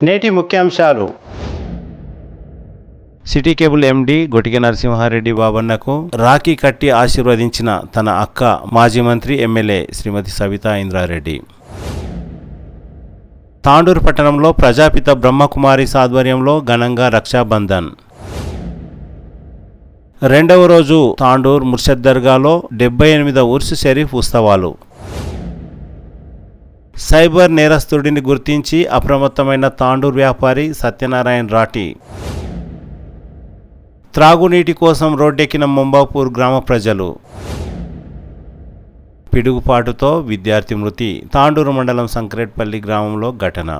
నేటి ముఖ్యాంశాలు. City cable MD Gotika Narasimhareddy బాబన్నకు రాఖీ కట్టి ఆశీర్వదించిన తన అక్క మాజీ మంత్రి ఎమ్మెల్యే శ్రీమతి సబితా ఇంద్రారెడ్డి. తాండూరు పట్టణంలో ప్రజాపిత బ్రహ్మకుమారి ఆధ్వర్యంలో ఘనంగా రక్షాబంధన్. రెండవ రోజు తాండూర్ ముర్షద్ దర్గాలో 78వ ఉర్స్ షరీఫ్ ఉత్సవాలు. సైబర్ నేరస్తుడిని గుర్తించి అప్రమత్తమైన తాండూర్ వ్యాపారి సత్యనారాయణ రాఠీ. త్రాగునీటి కోసం రోడ్డెక్కిన ముంబాపూర్ గ్రామ ప్రజలు. పిడుగుపాటుతో విద్యార్థి మృతి. తాండూరు మండలం సంక్రేట్పల్లి గ్రామంలో ఘటన.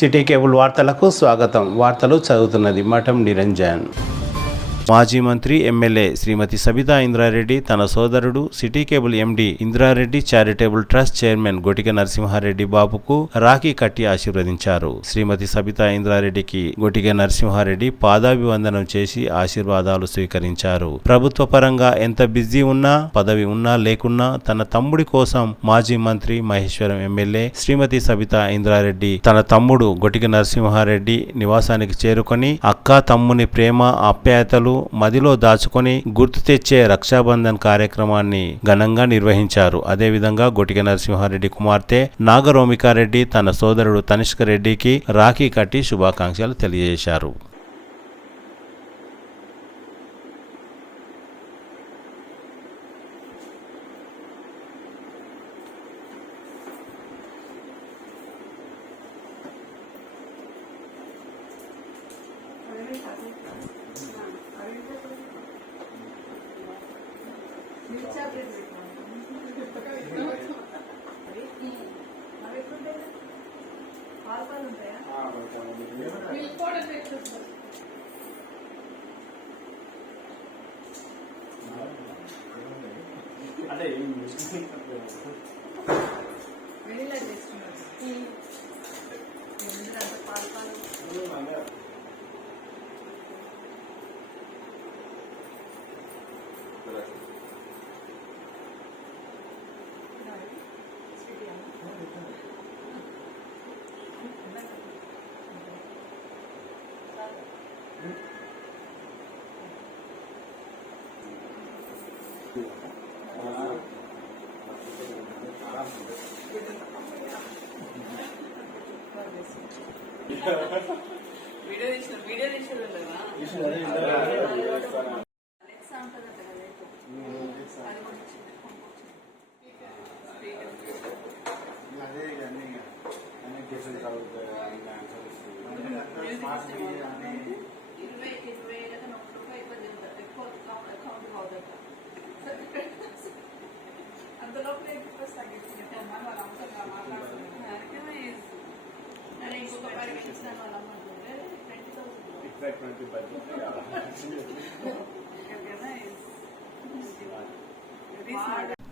సిటీ కేబుల్ వార్తలకు స్వాగతం. వార్తలు చదువుతున్నది మఠం నిరంజన్. మాజీ మంత్రి ఎమ్మెల్యే శ్రీమతి సబితా ఇంద్రారెడ్డి తన సోదరుడు city cable MD Indrareddy charitable trust chairman Gotika Narasimhareddy బాబుకు రాఖీ కట్టి ఆశీర్వదించారు. శ్రీమతి సబితా ఇంద్రారెడ్డికి గొటిక నరసింహారెడ్డి పాదాభివందనం చేసి ఆశీర్వాదాలు స్వీకరించారు. ప్రభుత్వ పరంగా ఎంత బిజీ ఉన్నా, పదవి ఉన్నా లేకున్నా తన తమ్ముడి కోసం మాజీ మంత్రి మహేశ్వరం ఎమ్మెల్యే శ్రీమతి సబితా ఇంద్రారెడ్డి తన తమ్ముడు గొటిక నరసింహారెడ్డి నివాసానికి చేరుకొని అక్క తమ్ముని ప్రేమ ఆప్యాయతలు మదిలో దాచుకొని గుర్తు తెచ్చే రక్షాబంధన్ కార్యక్రమాన్ని ఘనంగా నిర్వహించారు. అదేవిధంగా గొటిక నరసింహారెడ్డి కుమార్తె నాగరోమికారెడ్డి తన సోదరుడు తనిష్క రెడ్డికి రాఖీ కట్టి శుభాకాంక్షలు తెలియజేశారు.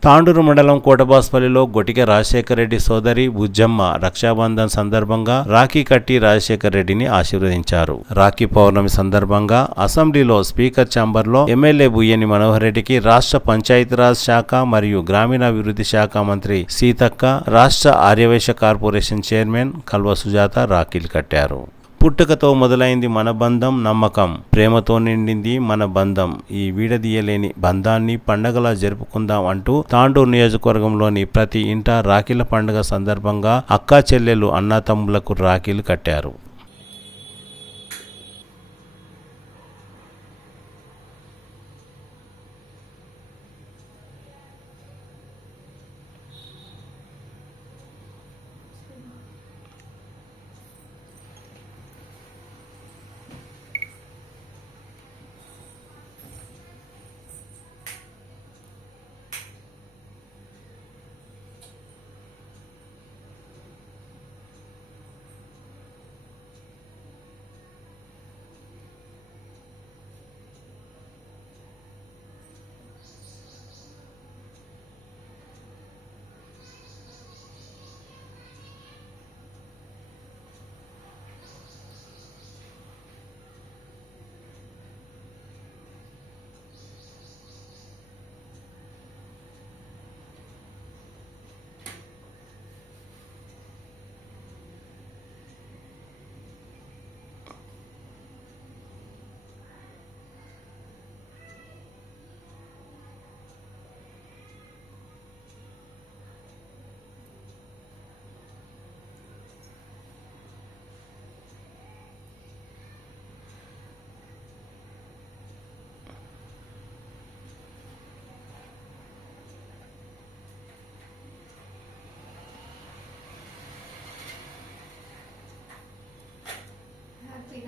తాండూరు మండలం కోటబాస్పల్లిలో గొటిక రాజశేఖర రెడ్డి సోదరి బుజ్జమ్మ రక్షాబంధన్ సందర్భంగా రాఖీ కట్టి రాజశేఖర రెడ్డిని ఆశీర్వదించారు. రాఖీ పౌర్ణమి సందర్భంగా అసెంబ్లీలో స్పీకర్ ఛాంబర్లో ఎమ్మెల్యే బుయ్యని మనోహర్ రెడ్డికి రాష్ట్ర పంచాయతీరాజ్ శాఖ మరియు గ్రామీణాభివృద్ధి శాఖ మంత్రి సీతక్క, రాష్ట్ర ఆర్యవైశ్య కార్పొరేషన్ చైర్మన్ కల్వ సుజాత రాఖీలు కట్టారు. పుట్టుకతో మొదలైంది మన బంధం, నమ్మకం, ప్రేమతో నిండింది మన బంధం. ఈ వీడదీయలేని బంధాన్ని పండగలా జరుపుకుందాం అంటూ తాండూరు నియోజకవర్గంలోని ప్రతి ఇంట రాఖీల పండుగ సందర్భంగా అక్కా చెల్లెలు అన్నాతమ్ములకు రాఖీలు కట్టారు.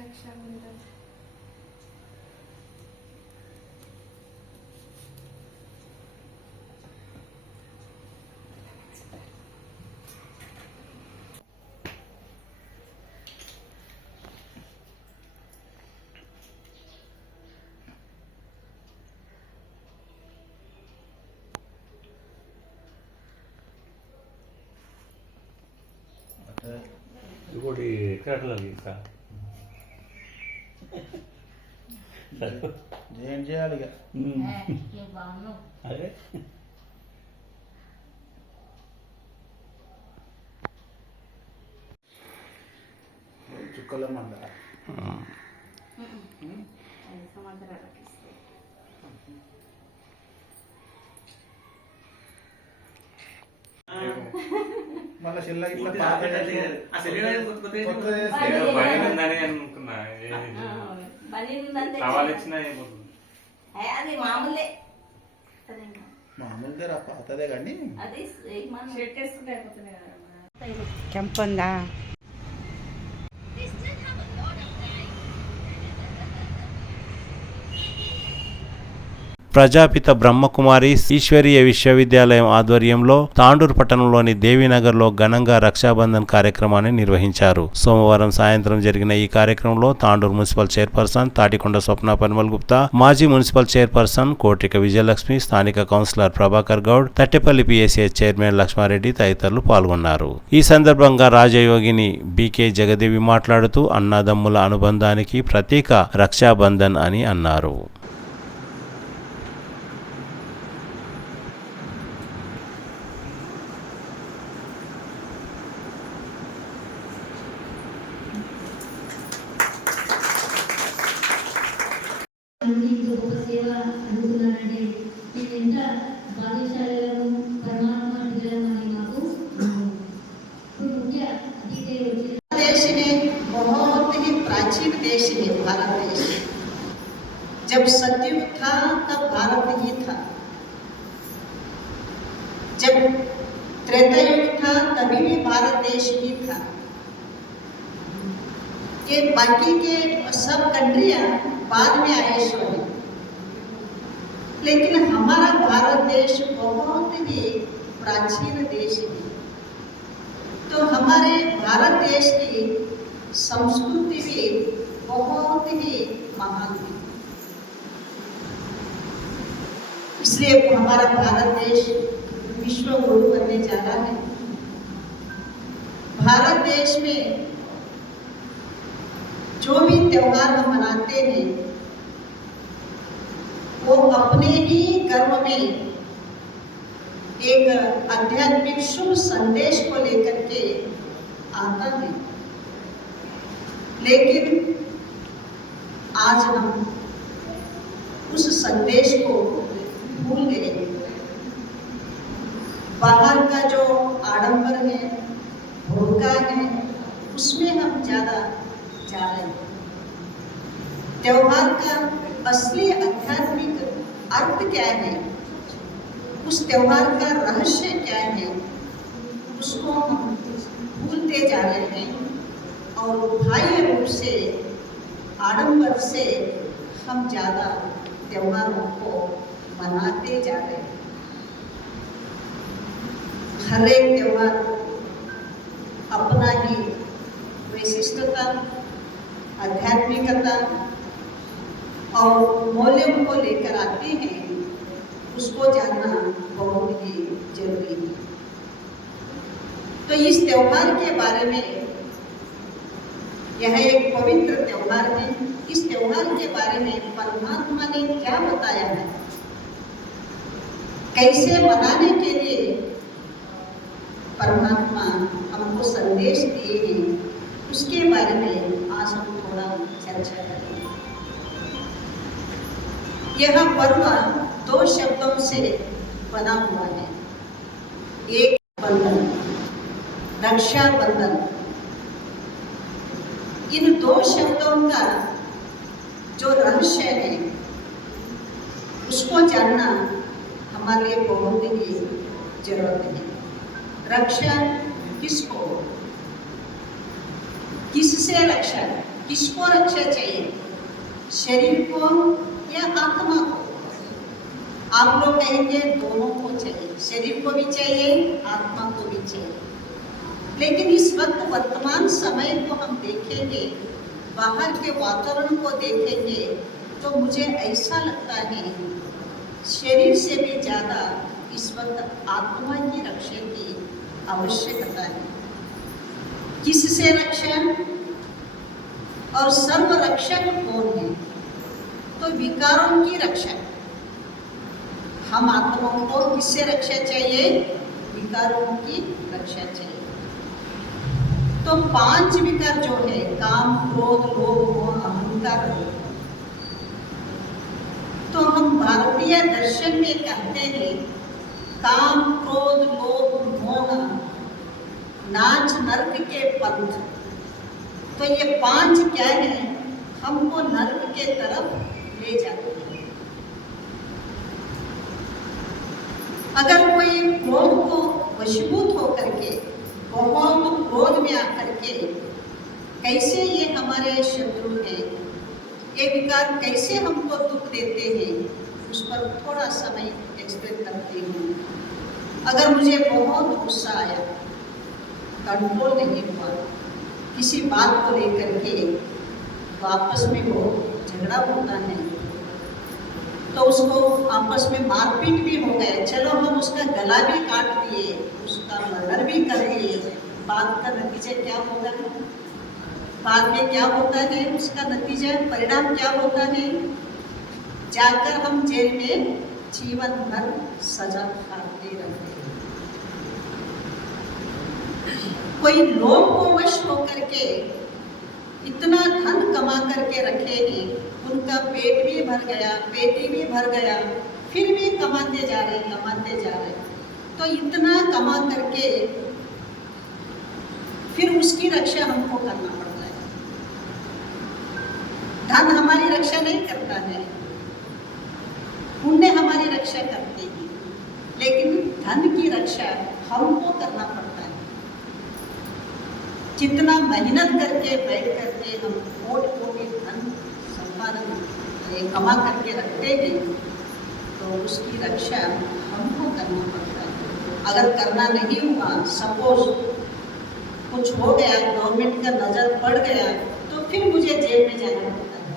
रक्षाबंधन। ఇంకోటి ఎక్కడట్లేదు ఇంకా ఏం చేయాలి ఇక అదే చుక్కల మందర మళ్ళీ చిల్ల ఇట్లా అది మామూలే మామూలుగా రా పాతదే కానీ అది షర్ట్ వేసుకుంటే అయిపోతుంది కదా ಕೆಂಪಂದಾ ప్రజాపిత బ్రహ్మకుమారి ఈశ్వరీయ విశ్వవిద్యాలయం ఆధ్వర్యంలో తాండూరు పట్టణంలోని దేవీనగర్లో ఘనంగా రక్షాబంధన్ కార్యక్రమాన్ని నిర్వహించారు. సోమవారం సాయంత్రం జరిగిన ఈ కార్యక్రమంలో తాండూరు మున్సిపల్ చైర్పర్సన్ తాటికొండ స్వప్న పన్మల్ గుప్తా, మాజీ మున్సిపల్ చైర్పర్సన్ కోట్రిక విజయలక్ష్మి, స్థానిక councillor Prabhakar Goud, Tattepalli PSA chairman Laxmareddy తదితరులు పాల్గొన్నారు. ఈ సందర్భంగా రాజయోగిని బికే జగదేవి మాట్లాడుతూ అన్నదమ్ముల అనుబంధానికి ప్రతీక రక్షాబంధన్ అని అన్నారు. గొప్ప సేవ అందుకున్నానంటే నేను ఎంత భాగ్యశాలను పరమాత్మ బిడ్డలమని మాకు ఇప్పుడు ముఖ్య అతిథి వచ్చిన देश में बहुत ही प्राचीन देश है भारत देश। जब सतयुग था तब भारत ही था, जब त्रेता युग था तभी भी भारत देश ही था। ये बाकी के सब कंट्रियां बाद में आए सो, लेकिन हमारा भारत देश बहुत ही प्राचीन देश है। तो हमारे भारत देश की संस्कृति भी बहुत ही महान है, इसलिए हमारा भारत देश विश्व गुरु बनने जा रहा है। भारत देश में जो भी त्योहार हम मनाते हैं वो अपने ही कर्म में एक आध्यात्मिक शुभ संदेश को लेकर के आता है, लेकिन आज हम उस संदेश को भूल गए। बाहर का जो आडंबर है, भोगा है, उसमें हम ज्यादा जा रहे हैं। त्योहार का असली आध्यात्मिक अर्थ क्या है, उस त्योहार का रहस्य क्या है, उसको हम भूलते जा रहे हैं और बाह्य रूप से आडंबर से हम ज़्यादा त्योहारों को मनाते जा रहे हैं। हर एक त्योहार अपना ही विशिष्टता, आध्यात्मिकता और मूल्यों को लेकर आते हैं, उसको जानना बहुत ही जरूरी है। तो इस त्योहार के बारे में, यह एक पवित्र त्योहार है, इस त्योहार के बारे में परमात्मा ने क्या बताया है, कैसे मनाने के लिए परमात्मा हमको संदेश दिए हैं, उसके बारे में आज हम थोड़ा चर्चा करेंगे। यह पर्व दो शब्दों से बना हुआ है, एक बंधन, रक्षाबंधन। इन दो शब्दों का जो रहस्य है उसको जानना हमारे लिए बहुत ही जरूरत है। रक्षा किसको, किससे रक्षा, किसको रक्षा चाहिए, शरीर को या आत्मा को? आप लोग कहेंगे दोनों को चाहिए, शरीर को भी चाहिए, आत्मा को भी चाहिए। लेकिन इस वक्त वर्तमान समय को हम देखेंगे, बाहर के वातावरण को देखेंगे, तो मुझे ऐसा लगता है शरीर से भी ज़्यादा इस वक्त आत्मा की रक्षा की आवश्यकता है। किससे रक्षा? और सर्व रक्षक कौन है? तो विकारों की रक्षा। हम आत्माओं को किससे रक्षा चाहिए? विकारों की रक्षा चाहिए। तो 5 विकार जो है, काम, क्रोध, लोभ, मोह, अहंकार, तो हम भारतीय दर्शन में कहते हैं काम, क्रोध, लोभ, मोह नाच नर्क के पंथ। तो ये 5 क्या है? हमको नर्क के तरफ ले जाते हैं। अगर कोई क्रोध को वशीभूत होकर के, बहुत क्रोध में आकर के, कैसे ये हमारे शत्रु हैं, ये विकार कैसे हमको दुख देते हैं, उस पर थोड़ा समय एक्सप्लेन करती हूँ। अगर मुझे बहुत गुस्सा आया, कंट्रोल नहीं हुआ, किसी बात को लेकर के आपस में वो झगड़ा होता है, तो उसको आपस में मारपीट भी हो गए, चलो हम उसका गला भी काट दिए, उसका मर्डर भी कर दिए, बात का नतीजा क्या होता है? बाद में क्या होता है? उसका नतीजा, परिणाम क्या होता है? जाकर हम जेल में जीवन भर सजा खाते रहते हैं। कोई लोभ को वश होकर के इतना धन कमा करके रखे हैं, उनका पेट भी भर गया, पेटी भी भर गया, फिर भी कमाते जा रहे। तो इतना कमा करके फिर उसकी रक्षा हमको करना पड़ता है। धन हमारी रक्षा नहीं करता है, पुण्य हमारी रक्षा करते हैं, लेकिन धन की रक्षा हमको करना पड़ता है। कितना मेहनत करके बैठ करके हम कोटि धन संपादन कमा करके रखते हैं, तो उसकी रक्षा हमको करना पड़ता है। अगर करना नहीं हुआ, सपोज कुछ हो गया, गवर्नमेंट का नज़र पड़ गया, तो फिर मुझे जेल में जाना पड़ता है।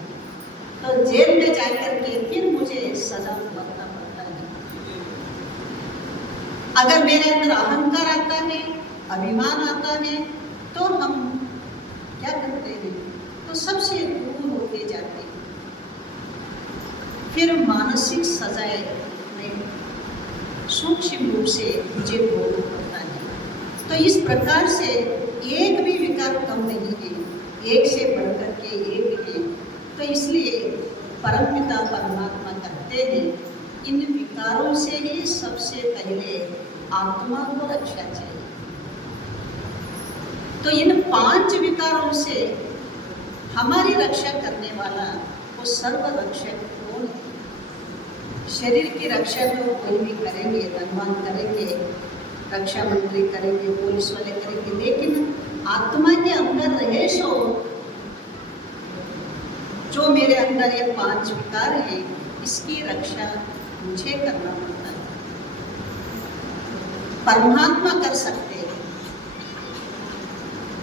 तो जेल में जाकर के फिर मुझे सजा भुगतना पड़ता है। अगर मेरे अंदर अहंकार आता है, अभिमान आता है, तो हम क्या करते हैं? तो सबसे दूर होते जाते हैं। फिर मानसिक सजाएं में सूक्ष्म रूप से मुझे भोगना पड़ता है। तो इस प्रकार से एक भी विकार कम नहीं है, एक से बढ़कर के एक है। तो इसलिए परमपिता परमात्मा कहते हैं, इन विकारों से ही सबसे पहले आत्मा को रक्षा चाहिए। तो इन 5 विकारों से हमारी रक्षा करने वाला वो सर्व रक्षक कौन है? शरीर की रक्षा तो कोई भी करेंगे, धनवान करेंगे, रक्षा मंत्री करेंगे, पुलिस वाले करेंगे, लेकिन आत्मा के अंदर रहे जो मेरे अंदर ये 5 विकार है, इसकी रक्षा मुझे करना पड़ता है। परमात्मा कर सकते हैं,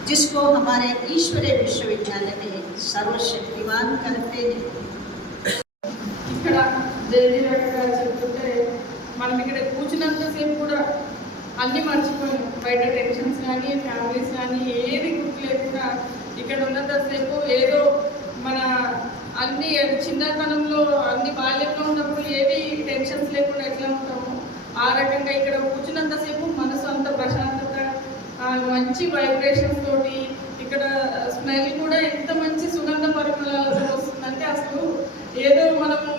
जिसको हमारे ईश्वरीय विश्वविद्यालय में सर्वशक्तिमान कहते हैं। ఇక్కడ జైలు రకంగా చెప్తుంటే మనం ఇక్కడ కూర్చున్నంతసేపు కూడా అన్నీ మర్చిపోయాం. బయట టెన్షన్స్ కానీ, ఫ్యామిలీస్ కానీ ఏది గుర్తు లేకుండా ఇక్కడ ఉన్నంతసేపు ఏదో మన అన్ని చిన్నతనంలో అన్ని బాల్యంలో ఉన్నప్పుడు ఏవి టెన్షన్స్ లేకుండా ఎట్లా ఉంటామో ఆ రకంగా ఇక్కడ కూర్చున్నంతసేపు మనసు అంత ప్రశాంతత, మంచి వైబ్రేషన్స్ తోటి, ఇక్కడ స్మెల్ కూడా ఎంత మంచి సుగంధ పరిమళాలతో వస్తుందంటే అసలు ఏదో మనము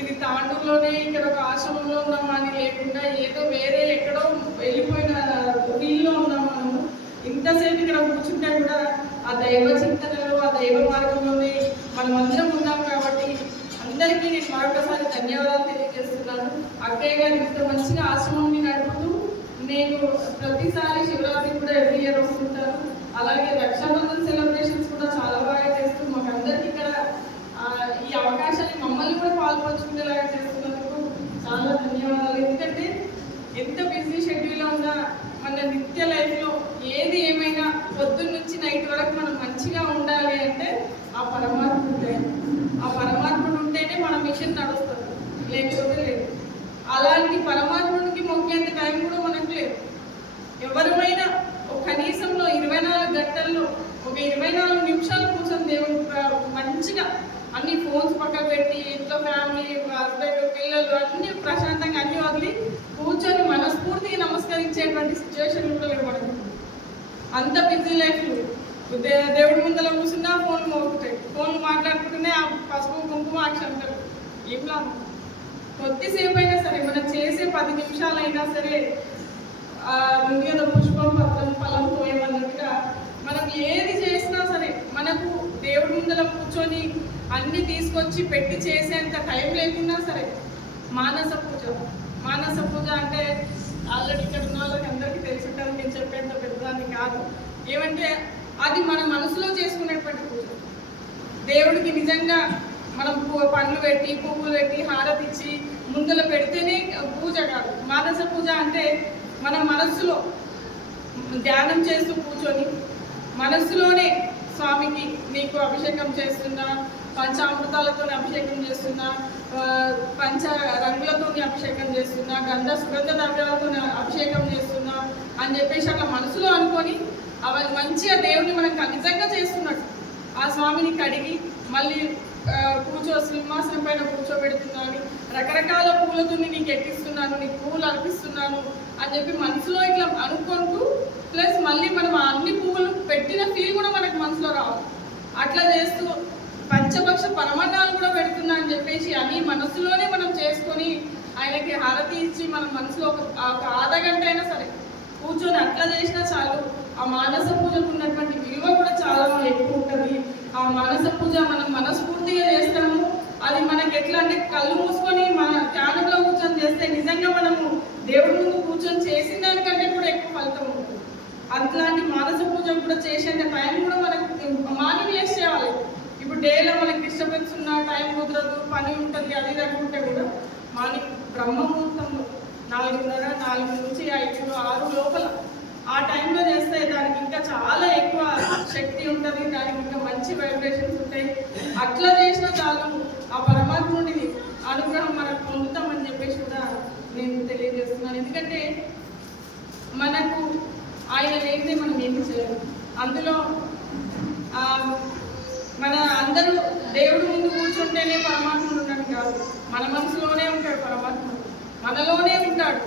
ఇది తాండూరులోనే ఇక్కడ ఒక ఆశ్రమంలో ఉన్నామా అని లేకుండా ఏదో వేరే ఎక్కడో వెళ్ళిపోయిన ఫీల్లో ఉన్నాం మనము. ఇంతసేపు ఇక్కడ కూర్చుంటే కూడా ఆ దైవ చింతనలో, ఆ దైవ మార్గంలోనే మనమందరం ఉన్నాం. కాబట్టి అందరికీ నేను మరొకసారి ధన్యవాదాలు తెలియజేస్తున్నాను. అక్కయ్య గారు ఇంత మంచిగా ఆశ్రమాన్ని నడుపుతూ, నేను ప్రతిసారి శివరాత్రి కూడా ఎవ్రీ ఇయర్ వస్తుంటాను. అలాగే రక్షాబంధన్ సెలబ్రేషన్స్ కూడా చాలా బాగా చేస్తూ ఎంత బిజీ షెడ్యూల్లో ఉన్నా మన నిత్య లైఫ్లో ఏది ఏమైనా పొద్దున్న నుంచి నైట్ వరకు మనం మంచిగా ఉండాలి అంటే ఆ పరమాత్ముడు ఉంటే, ఆ పరమాత్ముడు ఉంటేనే మన మిషన్ నడుస్తుంది, లేకపోతే లేదు. అలాంటి పరమాత్ముడికి మొక్కేంత టైం కూడా మనకు లేదు. ఎవరిమైనా కనీసంలో 24 గంటల్లో ఒక 24 నిమిషాలు కూర్చొని దేవుడు మంచిగా అన్ని ఫోన్స్ పక్కన పెట్టి ఇంట్లో ఫ్యామిలీ, హస్బెండ్, పిల్లలు అన్ని ప్రశాంతంగా అన్ని వదిలి కూర్చొని మనస్ఫూర్తిగా నమస్కరించేటువంటి సిచ్యువేషన్ కూడా లేవు మనకు. అంత బిజీ లైఫ్. దేవుడి ముందర కూర్చున్నా ఫోన్ మోగుతాయి, ఫోన్లు మాట్లాడుకుంటూనే ఆ పసుపు కుంకుమ అక్షంతలు. ఏం లాభం? కొద్దిసేపు అయినా సరే మనం చేసే 10 నిమిషాలైనా సరే ముందుగా పుష్పం పత్రం ఫలం తోయమన్నట్టుగా మనం ఏది చేసినా సరే మనకు దేవుడి ముందర కూర్చొని అన్ని తీసుకొచ్చి పెట్టి చేసేంత టైం లేకున్నా సరే మానస పూజ. మానస పూజ అంటే ఆల్రెడీ ఇక్కడ ఉన్న వాళ్ళకి అందరికీ తెలిసి ఉంటుంది, నేను చెప్పేంత పెద్దదాన్ని కాదు. ఏమంటే అది మన మనసులో చేసుకునేటువంటి పూజ. దేవుడికి నిజంగా మనం పండ్లు పెట్టి పువ్వులు పెట్టి హారతి ఇచ్చి ముందర పెడితేనే పూజ కాదు. మానస పూజ అంటే మన మనస్సులో ధ్యానం చేస్తూ కూర్చొని మనస్సులోనే స్వామికి నీకు అభిషేకం చేస్తున్నా, పంచామృతాలతో అభిషేకం చేస్తున్నా, పంచ రంగులతో అభిషేకం చేస్తున్నా, సుగంధ ద్రవ్యాలతో అభిషేకం చేస్తున్నా అని చెప్పేసి అట్లా మనసులో అనుకొని అవి మంచిగా దేవుని మనం నిజంగా చేస్తున్నట్టు ఆ స్వామిని కడిగి మళ్ళీ సింహాసనం పైన కూర్చోబెడుతున్నాను, రకరకాల పూలతో నీకు ఎక్కిస్తున్నాను, నీకు పువ్వులు అర్పిస్తున్నాను అని చెప్పి మనసులో ఇట్లా అనుకుంటూ ప్లస్ మళ్ళీ మనం అన్ని పువ్వులు పెట్టిన ఫీల్ కూడా మనకు మనసులో రావాలి. అట్లా చేస్తూ పంచపక్ష పరమాన్నాలు కూడా పెడుతున్నా అని చెప్పేసి అని మనసులోనే మనం చేసుకొని ఆయనకి హారతి ఇచ్చి మనం మనసులో ఒక ఆధా గంట అయినా సరే కూర్చొని అట్లా చేసినా చాలు. ఆ మానస పూజకు ఉన్నటువంటి విలువ కూడా చాలా ఎక్కువ ఉంటుంది. ఆ మానస పూజ మనం మనస్ఫూర్తిగా చేస్తాము. అది మనకి ఎట్లా అంటే కళ్ళు మూసుకొని మన ధ్యానంలో కూర్చొని చేస్తే నిజంగా మనము దేవుడి ముందు కూర్చొని చేసిన దానికంటే కూడా ఎక్కువ ఫలితం ఉంటుంది. అట్లాంటి మానస పూజ కూడా చేసేంత టైం కూడా మనకు మార్నింగ్ వేస్ట్ చేయాలి. ఇప్పుడు డేలో మనకి డిస్టర్బెన్స్ ఉన్న టైం కుదరదు, పని ఉంటుంది, అది అనుకుంటే కూడా మార్నింగ్ బ్రహ్మముహూర్తంలో 4:30, 4 నుంచి 5, 6 లోపల ఆ టైంలో చేస్తే దానికి ఇంకా చాలా ఎక్కువ శక్తి ఉంటుంది, దానికి ఇంకా మంచి వైబ్రేషన్స్ ఉంటాయి. అట్లా చేసిన చాలు ఆ పరమాత్ముడిని అనుగ్రహం మనకు పొందుతామని చెప్పేసి కూడా నేను తెలియజేస్తున్నాను. ఎందుకంటే మనకు ఆయన లేనిదే మనం ఏమి చేయలేము. అందులో మన అందరూ దేవుడు ముందు కూర్చుంటేనే పరమాత్ముడు ఉన్నాడు కాదు, మన మనసులోనే ఉంటాడు పరమాత్ముడు, మనలోనే ఉంటాడు.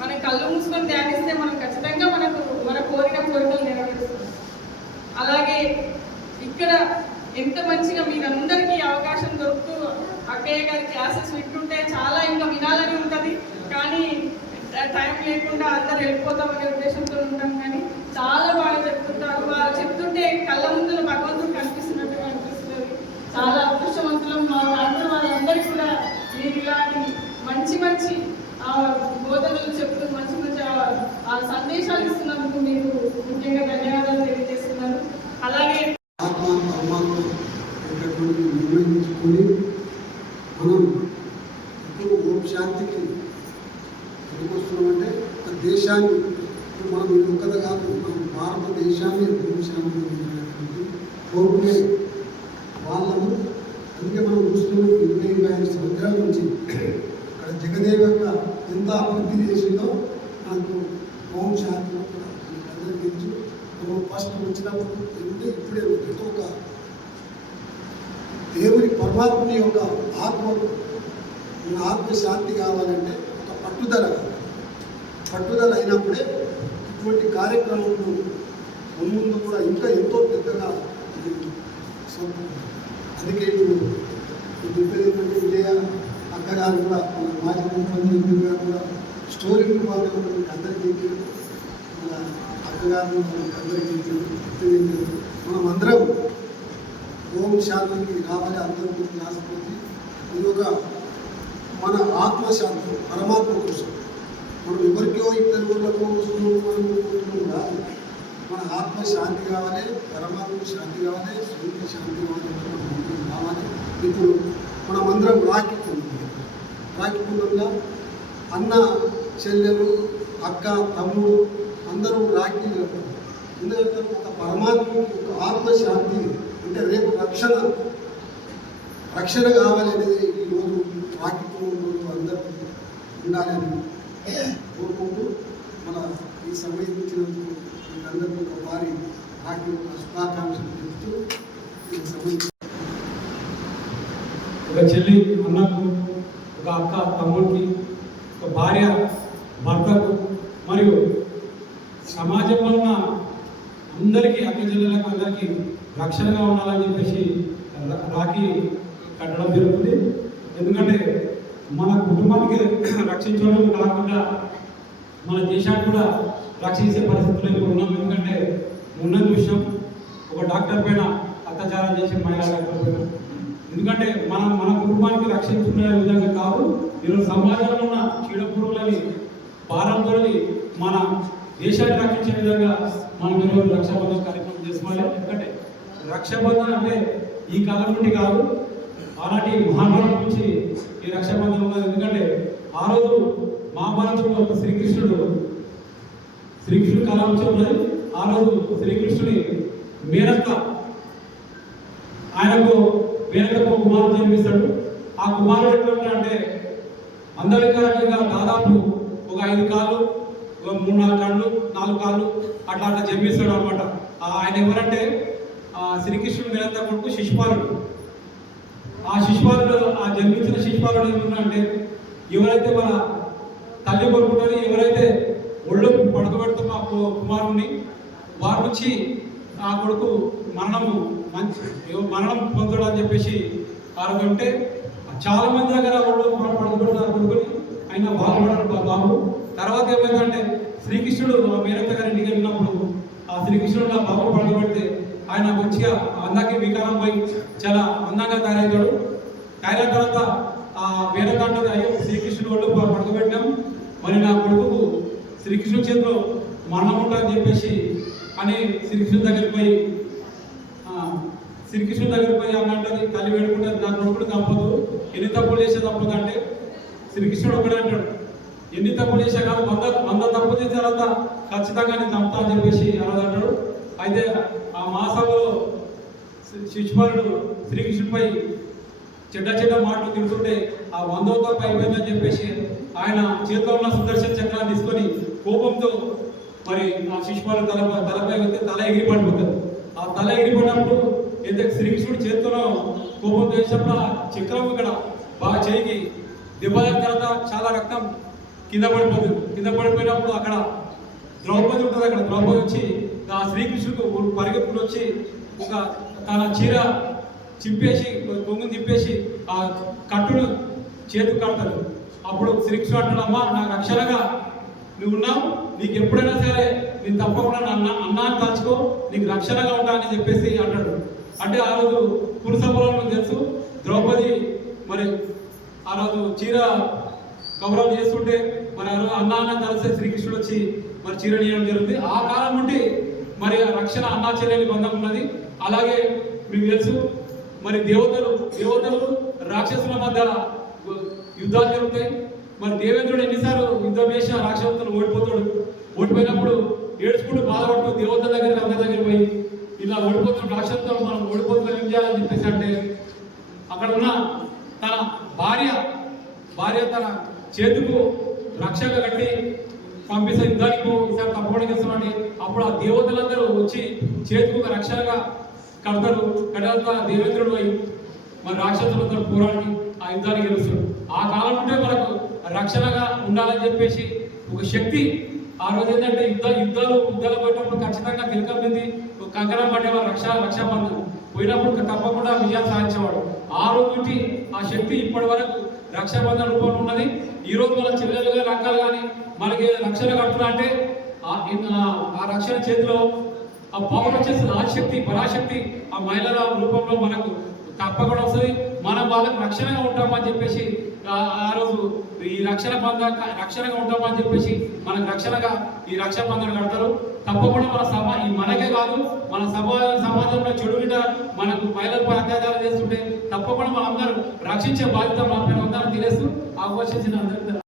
మన కళ్ళు మూసుకొని ధ్యానిస్తే మనం ఖచ్చితంగా మన కోరికలు నెరవేరుస్తాం. అలాగే ఇక్కడ ఎంత మంచిగా మీరందరికీ అవకాశం దొరుకుతూ అక్కయ్య గారి క్లాసెస్ వింటుంటే చాలా ఇంకా వినాలని ఉంటుంది, కానీ టైం లేకుండా అందరు వెళ్ళిపోతామనే ఉద్దేశంతో ఉంటాం. కానీ చాలా బాగా చెప్తుంటారు. వాళ్ళు చెప్తుంటే కళ్ళ ముందుల భగవంతుడు కనిపిస్తున్నట్టుగా అనిపిస్తుంది. చాలా అదృష్టవంతులం మా అందరూ వాళ్ళందరికీ కూడా మీరు ఇలాంటి మంచి మంచి బోధనలు చెప్తూ మంచి మంచి సందేశాలు ఇస్తున్నందుకు మీకు ముఖ్యంగా ధన్యవాదాలు తెలియజేస్తున్నాను. అలాగే ఆత్మ పరమాత్మ నిర్ణయించుకొని మనం ఇప్పుడు ఓం శాంతికి ఎందుకొస్తున్నామంటే ఒక దేశాన్ని మనం ఒక్కద కాదు, మనం భారతదేశాన్ని ఓం శాంతి కోరుకునే వాళ్ళము. అందుకే మనం ముస్లిం 25 సంవత్సరాల నుంచి ఇక్కడ జగదేవంగా ఎంత అభివృద్ధి చేసిందో మనకు ఓం శాంతి అందరికీ తెలుసు. ఫస్ట్ వచ్చినప్పుడు ఇప్పుడే ఒక దేవుని పరమాత్మ యొక్క ఆత్మ శాంతి కావాలంటే ఒక పట్టుదల అయినప్పుడే ఇటువంటి కార్యక్రమాలు ముందు కూడా ఇంకా ఎంతో పెద్దగా. అందుకే ఇప్పుడు చెప్పేది విజయ అక్కగారు కూడా మన మాజీ ముఖ్యమంత్రి గారు కూడా స్టోరీ రూపాయలు అందరికీ మన అక్కగారు అందరికీ మనం అందరం ఓం శాంతికి రావాలి, అందరూ ఆశపడి ఇది ఒక మన ఆత్మశాంతి పరమాత్మ కోసం. మనం ఎవరికో ఇద్దరు ఊళ్ళకో మనం కాదు, మన ఆత్మ శాంతి కావాలి, పరమాత్మ శాంతి కావాలి, స్వీయ శాంతి కావాలి. ఇప్పుడు మనం అందరం రాఖీ పుణ్యంగా అన్న చెల్లెలు, అక్క, తమ్ముడు అందరూ రాఖీ కడతారు. ఎందుకంటే ఒక పరమాత్మకి ఒక ఆత్మశాంతి అంటే రేపు రక్షణ కావాలి అనేది ఈరోజు రాఖీ పూర్ణిమ అందరూ ఉండాలని కోరుకుంటూ మన ఈ సమయం ఇచ్చినందుకు మీకందరికీ ఒక భారీ రాఖీ శుభాకాంక్షలు చెప్తూ ఈ సమయం ఒక చెల్లి అన్నకు, ఒక అక్క తమ్ముడికి, ఒక భార్య భర్తకు మరియు సమాజంలో ఉన్న అందరికీ అక్క చెల్లెలకు అందరికీ రక్షణగా ఉండాలని చెప్పేసి రాఖీ కట్టడం జరుగుతుంది. ఎందుకంటే మన కుటుంబానికి రక్షించడం కాకుండా మన దేశాన్ని కూడా రక్షించే పరిస్థితుల్లో ఇప్పుడు ఉన్నాం. ఎందుకంటే ఉన్న విషయం ఒక డాక్టర్ పైన అత్యాచారం చేసే మహిళా డాక్టర్ పైన, ఎందుకంటే మన కుటుంబానికి రక్షించుకునే విధంగా కాదు, ఈరోజు సమాజంలో ఉన్న చీడపురుగులని పారంపరని మన దేశాన్ని రక్షించే విధంగా మనం ఈరోజు రక్షాబంధన్ కార్యక్రమం చేసుకోవాలి. ఎందుకంటే రక్షాబంధన్ అంటే ఈ కాలం నుండి కాదు, ఆనాటి మహాభారతం నుంచి ఈ రక్షాబంధన్ ఉన్నది. ఎందుకంటే ఆ రోజు మహాభారతంలో ఒక శ్రీకృష్ణుడు కాలం నుంచి ఉన్నది. ఆ రోజు శ్రీకృష్ణుని మేనత్త ఆయనకు వేరొక కుమారుడు జన్మిస్తాడు. ఆ కుమారుడు ఎట్లా అంటే అందవికారంగా దాదాపు ఒక 5 కాళ్ళు, ఒక 3-4 కళ్ళు, 4 కాళ్ళు అట్లా జన్మిస్తాడు అనమాట. ఆయన ఎవరంటే శ్రీకృష్ణుడు మేనత్త కొడుకు శిశుపాలుడు. ఆ శిశుపాలుడు, ఆ జన్మించిన శిశుపాలుడు ఏమన్నాడంటే, ఎవరైతే మన తల్లి కొడుకుంటుంది, ఎవరైతే ఒళ్ళు పడుకోబెడుతున్న ఆ కుమారుడిని వారి నుంచి ఆ కొడుకు మరణం పొందడం అని చెప్పేసి ఆరోగ్యంటే చాలా మంది దగ్గర ఒళ్ళు పడుకోబెడుతున్నారు కొడుకుని, అయినా బాగుపడరు బాబు. తర్వాత ఏమైందంటే శ్రీకృష్ణుడు ఆ మేనత్త గారి ఇంటికి వెళ్ళినప్పుడు ఆ శ్రీకృష్ణుడు ఆ బాబు పడుకోబెడితే ఆయన మంచిగా అందాకి వికారం పోయి చాలా అందంగా తయారవుతాడు. తయారైన తర్వాత ఆ మేనత్త అంటది, అయ్యో శ్రీకృష్ణుడు ఒళ్ళు పడుకోబెట్టాం, మరి నా కొడుకు శ్రీకృష్ణుడి చేతిలో మరణం ఉంటుందని చెప్పేసి అని శ్రీకృష్ణుడి దగ్గరికి పోయి అన్నంటది, తల్లి వేడుకుంటుంది, నా కొడుకుడు తప్పదు, ఎన్ని తప్పులు చేసే తప్పదు అంటే శ్రీకృష్ణుడు ఒకటే అంటాడు, ఎన్ని తప్పులు చేసా కాదు, 100 తప్పు చేసిన తర్వాత ఖచ్చితంగా నేను చంపుతా అని చెప్పేసి అలా అంటాడు. అయితే ఆ మహాసభలో శిశుపాలుడు శ్రీకృష్ణుడిపై చెడ్డ మాటలు తిరుగుతుంటే ఆ 100వ తప్పు అయిపోయిందని చెప్పేసి ఆయన చేతిలో ఉన్న సుదర్శన చక్రాన్ని తీసుకొని కోపంతో మరి ఆ శిశుపాలుడు తలపై వెళ్తే తల ఎగిరి పడిపోతుంది. ఆ తల ఎగిరిపడినప్పుడు అయితే శ్రీకృష్ణుడు చేతిలో కోపంతో వేసినప్పుడు ఆ చక్రం ఇక్కడ బాగా చేయికి దెబ్బ తర్వాత చాలా రక్తం కింద పడిపోతుంది. కింద పడిపోయినప్పుడు అక్కడ ద్రౌపది ఉంటుంది. అక్కడ ద్రౌపది వచ్చి ఆ శ్రీకృష్ణుడికి పరిగెత్తుకుని వచ్చి ఒక తన చీర చింపేసి కొంగుని తిప్పేసి ఆ కట్టును చేతుకు కడతాడు. అప్పుడు శ్రీకృష్ణుడు అంటాడు, అమ్మా నాకు రక్షణగా నువ్వు ఉన్నావు, నీకు ఎప్పుడైనా సరే నేను తప్పకుండా అన్నాన్ని తలుచుకో, నీకు రక్షణగా ఉంటా అని చెప్పేసి అంటాడు. అంటే ఆ రోజు పురుషభలో తెలుసు ద్రౌపది మరి ఆ రోజు చీర కవరం చేస్తుంటే మరి ఆ రోజు అన్నాన్ని కలిసే శ్రీకృష్ణుడు వచ్చి మరి చీర నీయడం జరుగుతుంది. ఆ కాలం నుండి మరి ఆ రక్షణ అన్నా చెల్లెలి బంధం ఉన్నది. అలాగే మీకు తెలుసు మరి దేవతలు రాక్షసుల మధ్య యుద్ధాలు జరుగుతాయి. మరి దేవేంద్రుడు ఎన్నిసార్లు యుద్ధం చేసిన రాక్షసులు ఓడిపోయినప్పుడు ఏడ్చుకుంటూ బాధపడుతూ దేవతల దగ్గర అందరి దగ్గర పోయి ఇలా ఓడిపోతున్న రాక్షసులు మనం ఓడిపోతున్నాం ఏం చేయాలని చెప్పేసి అంటే అక్కడ ఉన్న తన భార్య తన చేతుకు రక్షగా కట్టి పంపిస్తే యుద్ధానికి ఈసారి తప్పకుండా చేస్తామండి. అప్పుడు ఆ దేవతలందరూ వచ్చి చేతుకు ఒక రక్షణగా కడతారు. కడతా దేవేంద్రుడు పోయి మన రాక్షసులందరూ పోరాడి ఆ యుద్ధాన్ని గెలుస్తాడు. ఆ కాలం నుండే మనకు రక్షణగా ఉండాలని చెప్పేసి ఒక శక్తి ఆ రోజు ఏంటంటే యుద్ధాలు పోయినప్పుడు ఖచ్చితంగా తిలకం కంకణం పడేవారు రక్షాబంధం పోయినప్పుడు తప్పకుండా విజయాలు సాధించేవాడు. ఆ రోజు నుంచి ఆ శక్తి ఇప్పటి వరకు రక్షాబంధన రూపంలో ఉన్నది. ఈ రోజు మన చెల్లెలుగా రకాలు కానీ మనకి రక్షణ కడుతున్నా అంటే ఆ రక్షణ చేతిలో ఆ పవర్ వచ్చేసి ఆశక్తి పరాశక్తి ఆ మహిళల రూపంలో మనకు తప్పకుండా వస్తుంది. మనం వాళ్ళకి రక్షణగా ఉంటామని చెప్పేసి ఆ రోజు ఈ రక్షణగా ఉంటామని చెప్పేసి మనకు రక్షణగా ఈ రక్షాబంధన కడతారు. తప్పకుండా మన మనకే కాదు మన సమాజంలో చెడు గిట మనకు మహిళలపై అత్యాచారం చేస్తుంటే తప్పకుండా మనందరూ రక్షించే బాధ్యత మన పైన ఉందని తెలియదు. అవకాశం అందరికీ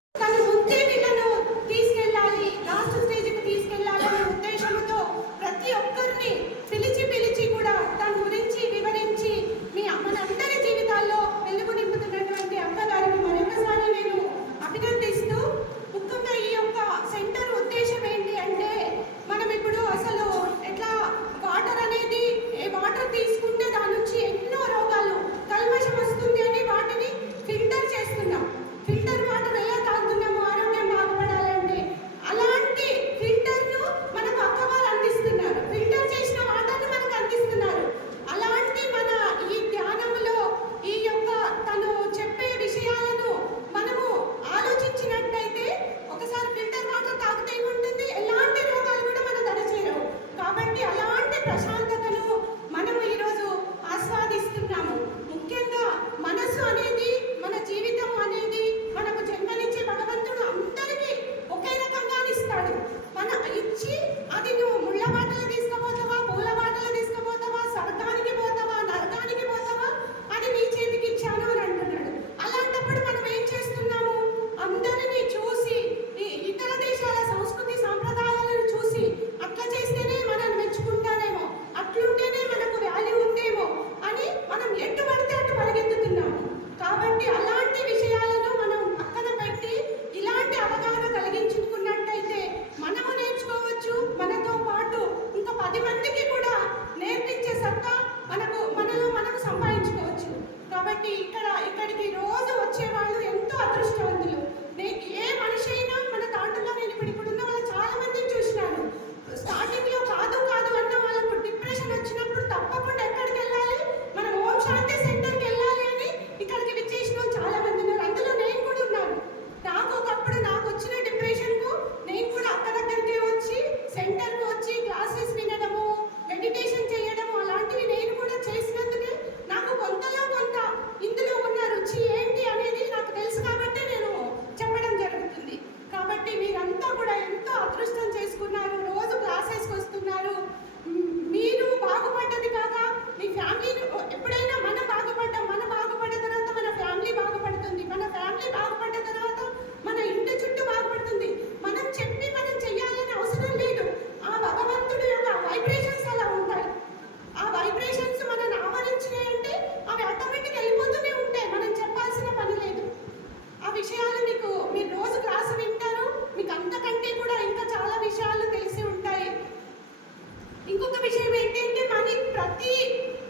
విషయం ఏంటంటే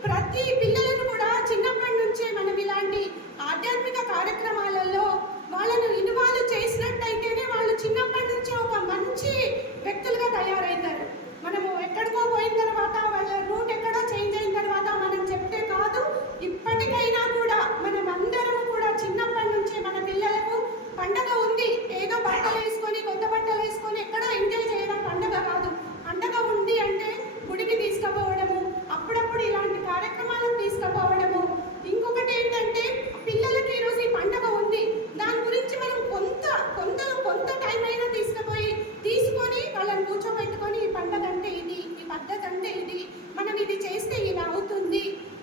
ప్రతి పిల్లలను కూడా చిన్నప్పటి నుంచే మనం ఇలాంటి ఆధ్యాత్మిక కార్యక్రమాలలో వాళ్ళను ఇన్వాల్వ్ చేసినట్టయితేనే వాళ్ళు చిన్నప్పటి నుంచే ఒక మంచి వ్యక్తులుగా తయారవుతారు. మనము ఎక్కడికో పోయిన తర్వాత వాళ్ళ రూట్ ఎక్కడో చేంజ్ అయిన తర్వాత మనం చెప్తే కాదు, ఇప్పటికైనా కూడా మనం అందరం కూడా చిన్నప్పటి నుంచే మన పిల్లలకు పండగ ఉంది, ఏదో బట్టలు వేసుకొని కొత్త బట్టలు వేసుకొని ఎక్కడో ఎంజాయ్ చేయడం పండగ కాదు. పండగ ఉంది అంటే గుడికి తీసుకుపోవడము, అప్పుడప్పుడు ఇలాంటి కార్యక్రమాలకు తీసుకుపోవడము. ఇంకొకటి ఏంటంటే పిల్లలకి ఈరోజు ఈ పండగ ఉంది, దాని గురించి మనం కొంత టైం అయినా తీసుకొని వాళ్ళని కూర్చోబెట్టుకొని ఈ పండగ అంటే ఇది, ఈ పద్ధతి అంటే ఇది, మనం ఇది చేస్తే ఇలా అవుతుంది,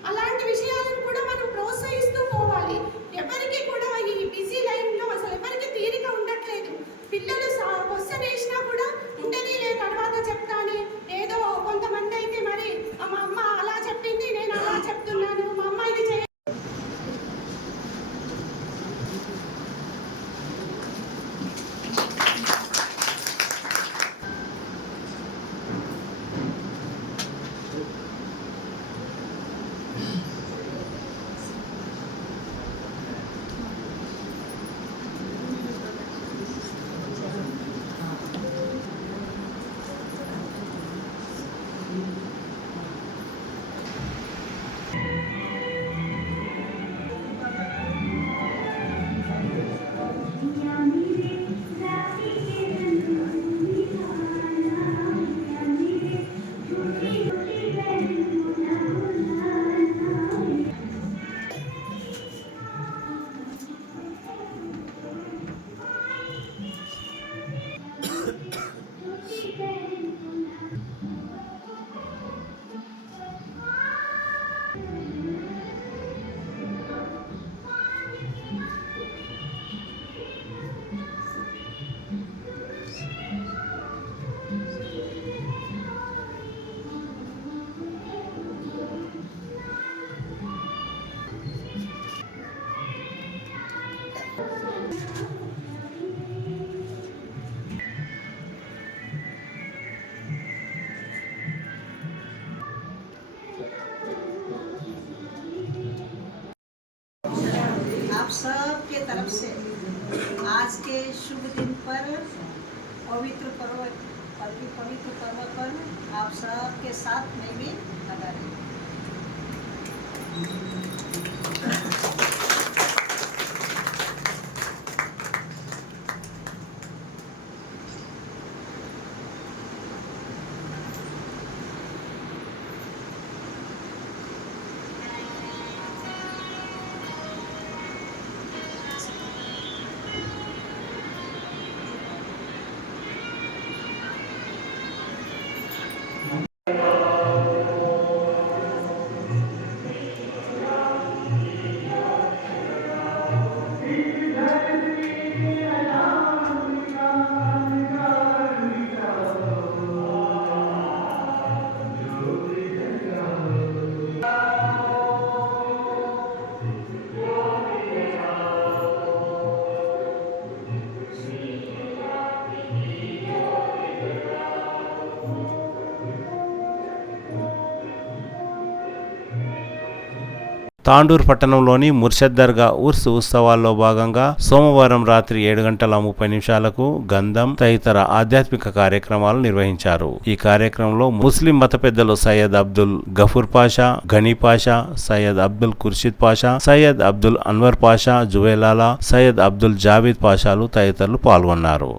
అలాంటి విషయాలను కూడా మనం ప్రోత్సహిస్తూ పోవాలి. ఎవరికి కూడా ఈ బిజీ లైఫ్లో అసలు ఎవరికి తీరిక ఉండట్లేదు. పిల్లలు క్వశ్చన్ వేసినా కూడా ఉండనీలే తర్వాత చెప్తాను, ఏదో కొంతమంది అయితే మరి మా అమ్మ అలా చెప్పింది నేను అలా చెప్తున్నాను, మా అమ్మ ఇది చేయ. सबके तरफ से आज के शुभ दिन पर पवित्र पर्व पर आप सबके साथ में भी लगा रही हूँ। తాండూర్ పట్టణంలోని ముర్షద్ దర్గా ఉర్స్ ఉత్సవాల్లో భాగంగా సోమవారం రాత్రి 7:30 గంధం తదితర ఆధ్యాత్మిక కార్యక్రమాలు నిర్వహించారు. ఈ కార్యక్రమంలో ముస్లిం మత పెద్దలు సయ్యద్ అబ్దుల్ గఫూర్ పాషా, గనీ పాషా, సయ్యద్ అబ్దుల్ ఖుర్షిద్ పాషా, సయ్యద్ అబ్దుల్ అన్వర్ పాషా, జువేలాలా, సయ్యద్ అబ్దుల్ జావీద్ పాషాలు తదితరులు పాల్గొన్నారు.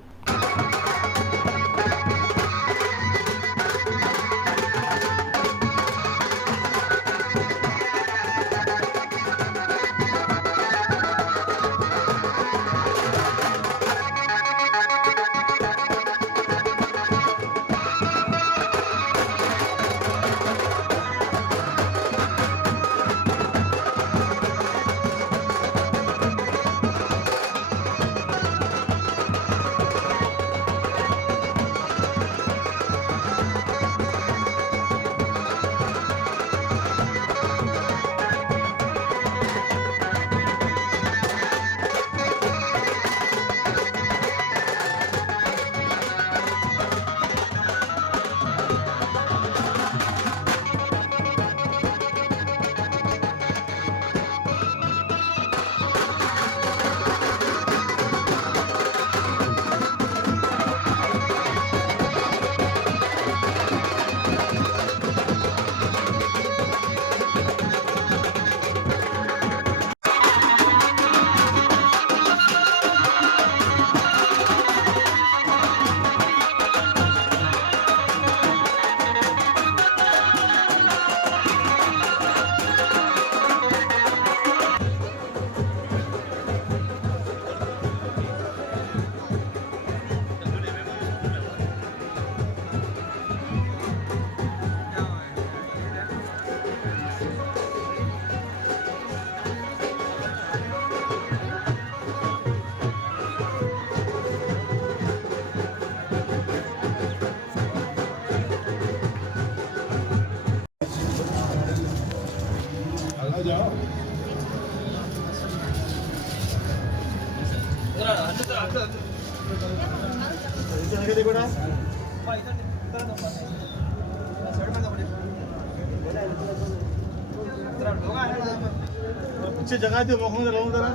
पीछे जगह दे मौका लगाऊं जरा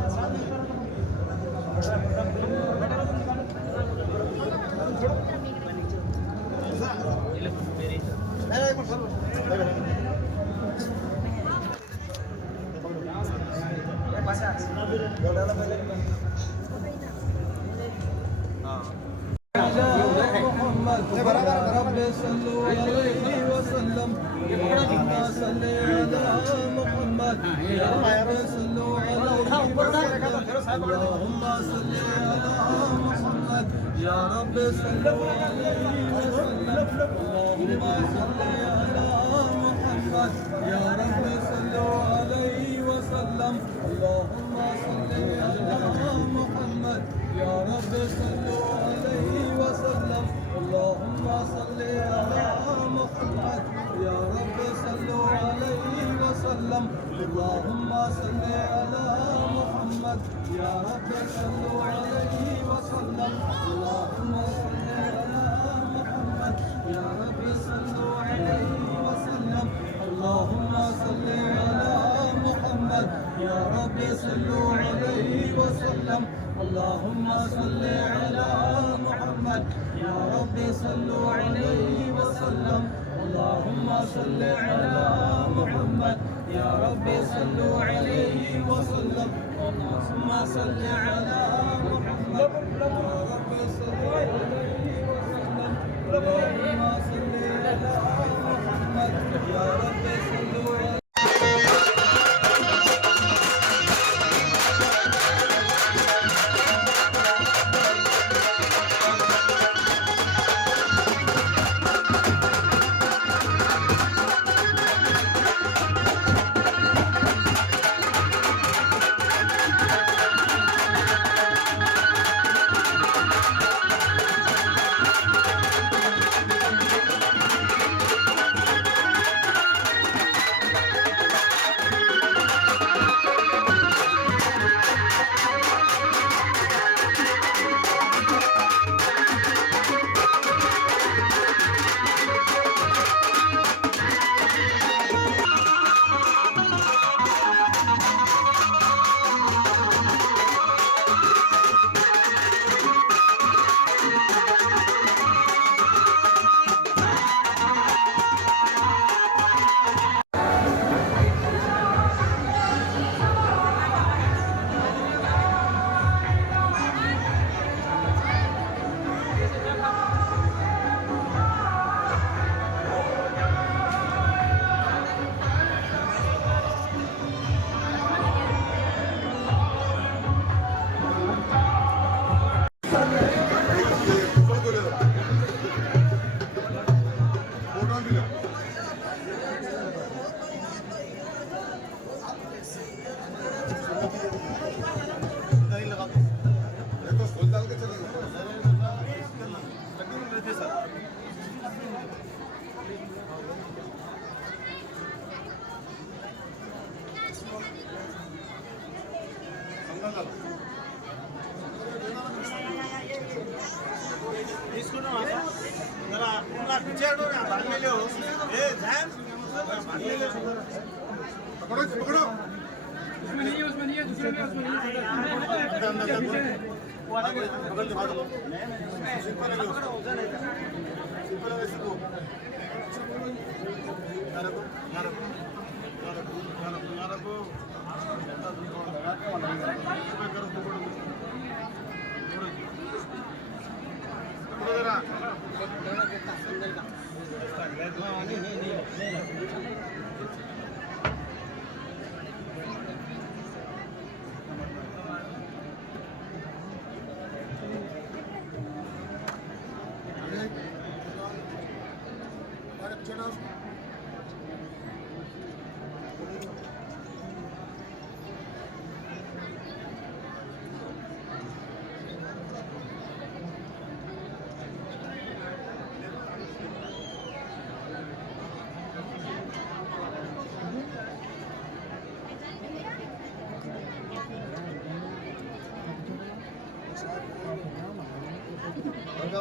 Jonas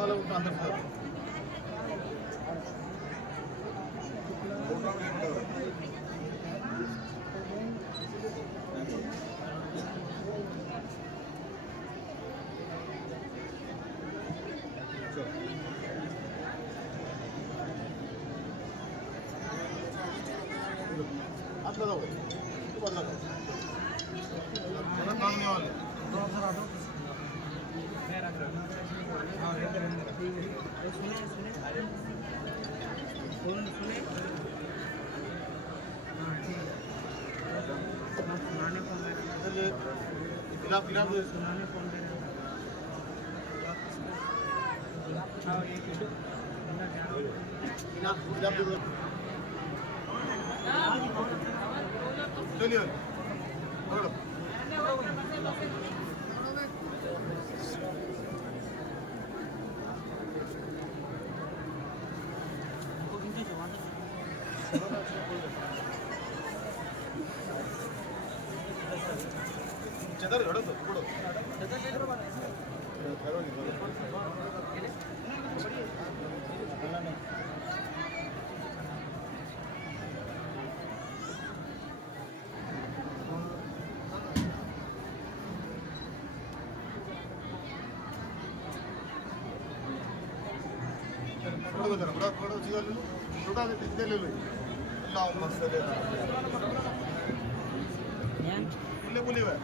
वाला उतना अंदर था हाथ लगाओ ऊपर लगाओ मांगने वाले खिलाफ चलिए चदर झड़ो तो पकड़ो पकड़ो सीधा ले लो छोटा से पीछे ले लो लाओ मस्त दे बोले भाई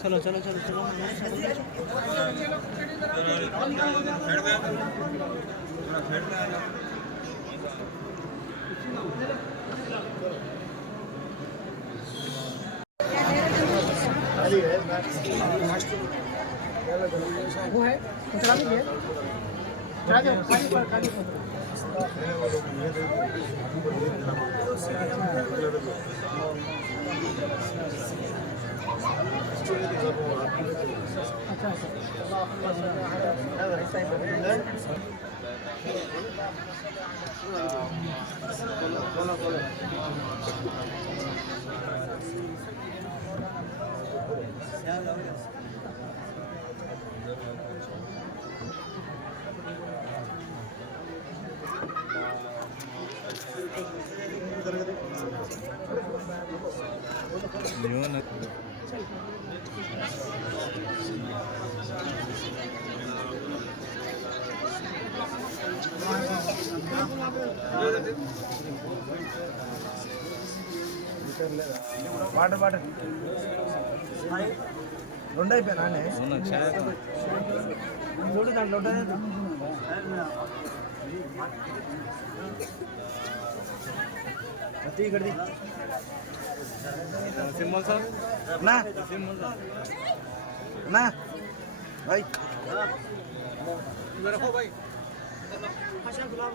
चलो चलो चलो चलो वो है चला लीजिए चला दो खाली पर खाली వాటర్ వాటర్ రెండు అయిపోయినా చూడు దాంట్లో ఇక్కడిది సింబల్ సార్ నా సింబల్ నా भाई इधर रखो भाई अच्छा गुलाब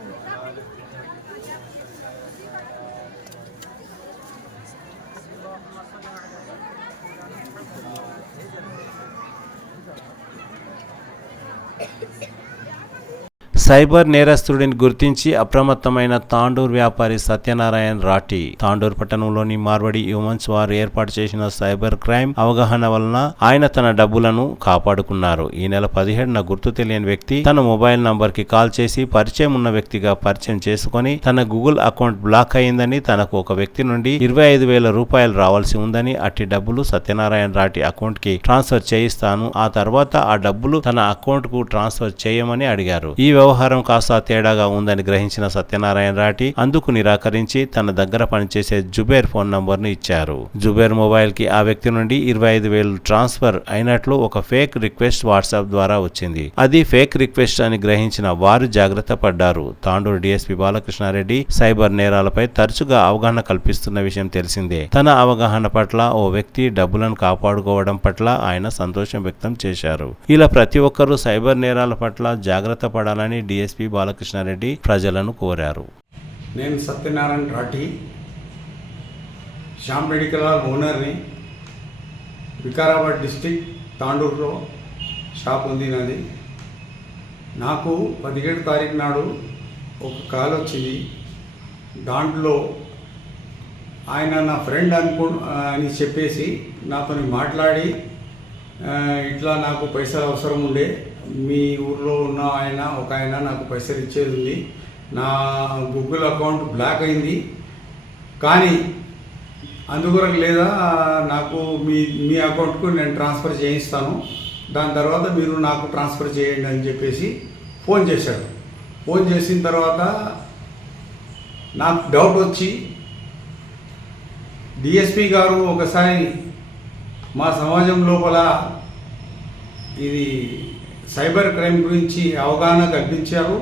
సైబర్ నేరస్తుడిని గుర్తించి అప్రమత్తమైన తాండూర్ వ్యాపారి సత్యనారాయణ రాఠీ. తాండూర్ పట్టణంలోని మార్వడి హ్యూమన్స్ వారు ఏర్పాటు చేసిన సైబర్ క్రైమ్ అవగాహన వలన ఆయన తన డబ్బులను కాపాడుకున్నారు. ఈ నెల 17న గుర్తు తెలియని వ్యక్తి తన మొబైల్ నంబర్ కి కాల్ చేసి పరిచయం ఉన్న వ్యక్తిగా పరిచయం చేసుకుని తన గూగుల్ అకౌంట్ బ్లాక్ అయిందని, తనకు ఒక వ్యక్తి నుండి 25,000 రూపాయలు రావాల్సి ఉందని, అట్టి డబ్బులు సత్యనారాయణ రాఠీ అకౌంట్ కి ట్రాన్స్ఫర్ చేయిస్తాను, ఆ తర్వాత ఆ డబ్బులు తన అకౌంట్ కు ట్రాన్స్ఫర్ చేయమని అడిగారు. ఈ వ్యవహారం కాస్త తేడాగా ఉందని గ్రహించిన సత్యనారాయణ రాఠీ అందుకు నిరాకరించి తన దగ్గర పనిచేసే జుబేర్ ఫోన్ నంబర్ను ఇచ్చారు. జుబేర్ మొబైల్ కి ఆ వ్యక్తి నుండి 25,000 ట్రాన్స్ఫర్ అయినట్లు ఒక ఫేక్ రిక్వెస్ట్ వాట్సాప్ ద్వారా వచ్చింది. అది ఫేక్ రిక్వెస్ట్ అని గ్రహించిన వారు జాగ్రత్త పడ్డారు. తాండూరు డీఎస్పీ బాలకృష్ణారెడ్డి సైబర్ నేరాలపై తరచుగా అవగాహన కల్పిస్తున్న విషయం తెలిసిందే. తన అవగాహన పట్ల ఓ వ్యక్తి డబ్బులను కాపాడుకోవడం పట్ల ఆయన సంతోషం వ్యక్తం చేశారు. ఇలా ప్రతి ఒక్కరూ సైబర్ నేరాల పట్ల జాగ్రత్త పడాలని డీఎస్పీ బాలకృష్ణారెడ్డి ప్రజలను కోరారు. నేను సత్యనారాయణ రాఠీ, శ్యామ్ మెడికల్ హాల్ ఓనర్ని. వికారాబాద్ డిస్టిక్ తాండూరులో షాప్ ఉంది నాది. నాకు 17 తారీఖు నాడు ఒక కాల్ వచ్చింది. దాంట్లో ఆయన నా ఫ్రెండ్ అని చెప్పేసి నాతో మాట్లాడి, ఇట్లా నాకు పైసలు అవసరం ఉండే, మీ ఊర్లో ఉన్న ఒక ఆయన నాకు పైసలు ఇచ్చేది ఉంది, నా గూగుల్ అకౌంట్ బ్లాక్ అయింది, కానీ అందుకొరకు లేదా నాకు మీ అకౌంట్కు నేను ట్రాన్స్ఫర్ చేయిస్తాను, దాని తర్వాత మీరు నాకు ట్రాన్స్ఫర్ చేయండి అని చెప్పేసి ఫోన్ చేశాడు. ఫోన్ చేసిన తర్వాత నాకు డౌట్ వచ్చి డిఎస్పీ గారు ఒకసారి మా సమాజం లోపల ఇది సైబర్ క్రైమ్ గురించి అవగాహన కల్పించారు.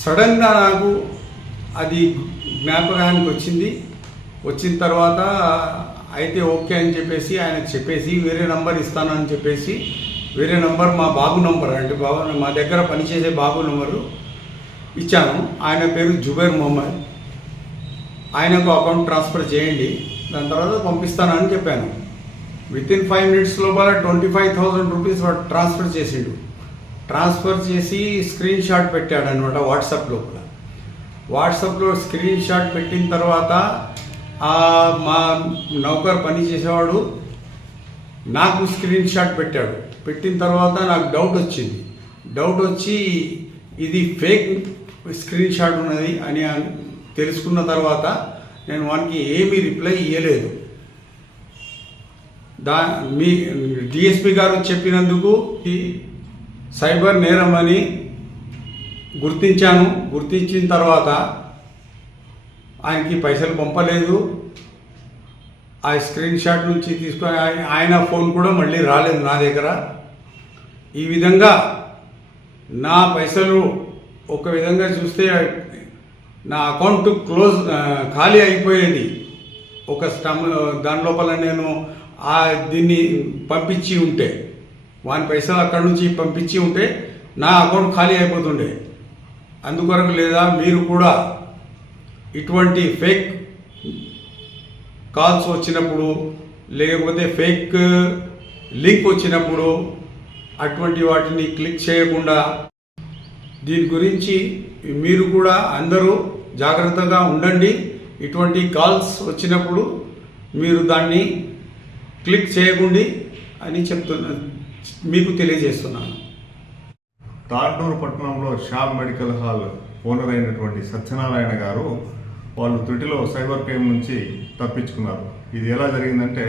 సడన్గా నాకు అది జ్ఞాపకానికి వచ్చిన తర్వాత అయితే ఓకే అని చెప్పేసి ఆయనకు చెప్పేసి వేరే నంబర్ ఇస్తానని చెప్పేసి వేరే నంబర్ మా బాబు నంబర్ అంటే మా దగ్గర పనిచేసే బాబు నంబరు ఇచ్చాను. ఆయన పేరు జుబేర్ మొహమ్మద్. ఆయనకు అకౌంట్ ట్రాన్స్ఫర్ చేయండి, దాని తర్వాత పంపిస్తానని చెప్పాను. వితిన్ 5 minutes లోపల 25,000 రూపీస్ వాడు ట్రాన్స్ఫర్ చేసిండు. ట్రాన్స్ఫర్ చేసి స్క్రీన్ షాట్ పెట్టాడు అనమాట వాట్సాప్ లోపల. వాట్సాప్లో స్క్రీన్ షాట్ పెట్టిన తర్వాత మా నౌకర్ పని చేసేవాడు నాకు స్క్రీన్ షాట్ పెట్టాడు. పెట్టిన తర్వాత నాకు డౌట్ వచ్చి ఇది ఫేక్ స్క్రీన్ షాట్ ఉన్నది అని తెలుసుకున్న తర్వాత నేను వానికి ఏమీ రిప్లై ఇవ్వలేదు. మీ డిఎస్పీ గారు చెప్పినందుకు ఈ సైబర్ నేరం అని గుర్తించిన తర్వాత ఆయనకి పైసలు పంపలేదు. ఆ స్క్రీన్ షాట్ నుంచి తీసుకొని ఆయన ఫోన్ కూడా మళ్ళీ రాలేదు నా దగ్గర. ఈ విధంగా నా పైసలు ఒక విధంగా చూస్తే నా అకౌంట్ ఖాళీ అయిపోయేది. దాని లోపల నేను దీన్ని పంపించి ఉంటే, వాని పైసలు అక్కడి నుంచి పంపించి ఉంటే నా అకౌంట్ ఖాళీ అయిపోతుండే. అందుకొరకు లేదా మీరు కూడా ఇటువంటి ఫేక్ కాల్స్ వచ్చినప్పుడు లేకపోతే ఫేక్ లింక్ వచ్చినప్పుడు అటువంటి వాటిని క్లిక్ చేయకుండా దీని గురించి మీరు కూడా అందరూ జాగ్రత్తగా ఉండండి. ఇటువంటి కాల్స్ వచ్చినప్పుడు మీరు దాన్ని క్లిక్ చేయకండి అని మీకు తెలియజేస్తున్నాను. తాండూరు పట్టణంలో శ్యామ్ మెడికల్ హాల్ ఓనర్ అయినటువంటి సత్యనారాయణ గారు వాళ్ళు త్రుటిలో సైబర్ క్రైమ్ నుంచి తప్పించుకున్నారు. ఇది ఎలా జరిగిందంటే,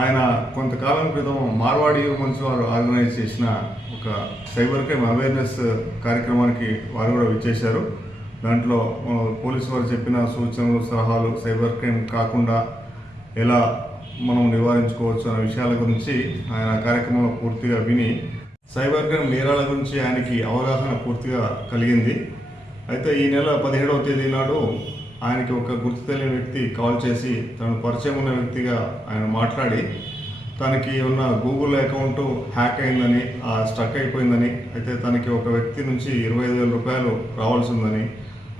ఆయన కొంతకాలం క్రితం మార్వాడి హ్యూమన్స్ వారు ఆర్గనైజ్ చేసిన ఒక సైబర్ క్రైమ్ అవేర్నెస్ కార్యక్రమానికి వారు కూడా విచ్చేశారు. దాంట్లో పోలీసు వారు చెప్పిన సూచనలు సలహాలు సైబర్ క్రైమ్ కాకుండా ఎలా మనం నివారించుకోవచ్చు అనే విషయాల గురించి ఆయన కార్యక్రమంలో పూర్తిగా విని సైబర్ క్రైమ్ నేరాల గురించి ఆయనకి అవగాహన పూర్తిగా కలిగింది. అయితే ఈ నెల 17వ తేదీ నాడు ఆయనకి ఒక గుర్తు తెలియని వ్యక్తి కాల్ చేసి తను పరిచయం ఉన్న వ్యక్తిగా ఆయన మాట్లాడి తనకి ఉన్న గూగుల్ అకౌంట్ హ్యాక్ అయిందని, స్టక్ అయిపోయిందని, అయితే తనకి ఒక వ్యక్తి నుంచి 25,000 రూపాయలు రావాల్సి ఉందని,